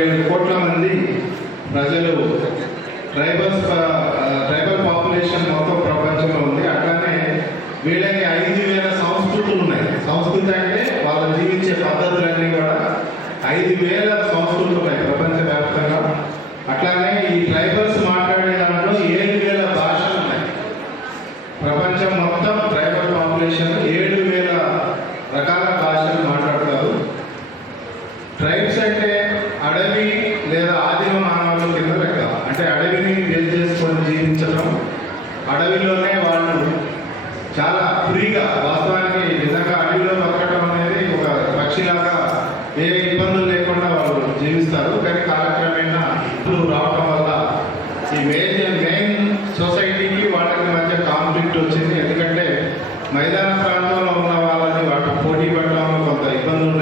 ఏడు కోట్ల మంది ప్రజలు ట్రైబల్స్ ట్రైబల్ పాపులేషన్ మొత్తం ప్రపంచంలో ఉంది. అట్లానే వీళ్ళకి ఐదు వేల సంస్కృతులు ఉన్నాయి. సంస్కృతి అంటే వాళ్ళు జీవించే పద్ధతులన్నీ కూడా ఐదు వేల సంస్కృతులు ఉన్నాయి ప్రపంచ వ్యాప్తంగా అట్లానే ఈ ట్రైబల్స్ మాట్లాడే దాంట్లో ఏడు వేల భాషలు ఉన్నాయి. ప్రపంచం మొత్తం ట్రైబల్ పాపులేషన్ ఏడు అడవి లేదా ఆదిమ మానవుల కింద లెక్క అంటే అడవిని వేరు చేసుకొని జీవించడం అడవిలోనే వాళ్ళు చాలా ఫ్రీగా వాస్తవానికి నిజంగా అడవిలో బతకడం అనేది ఒక పక్షిలాగా ఏ ఇబ్బందులు లేకుండా వాళ్ళు జీవిస్తారు. కానీ కాలక్రమేణా ఇప్పుడు రావటం వల్ల ఈ మెయిన్ మెయిన్ సొసైటీకి వాళ్ళకి మధ్య కాన్ఫ్లిక్ట్ వచ్చింది. ఎందుకంటే మైదాన ప్రాంతంలో ఉన్న వాళ్ళని వాటి పోటీ పడడంలో కొంత ఇబ్బందులు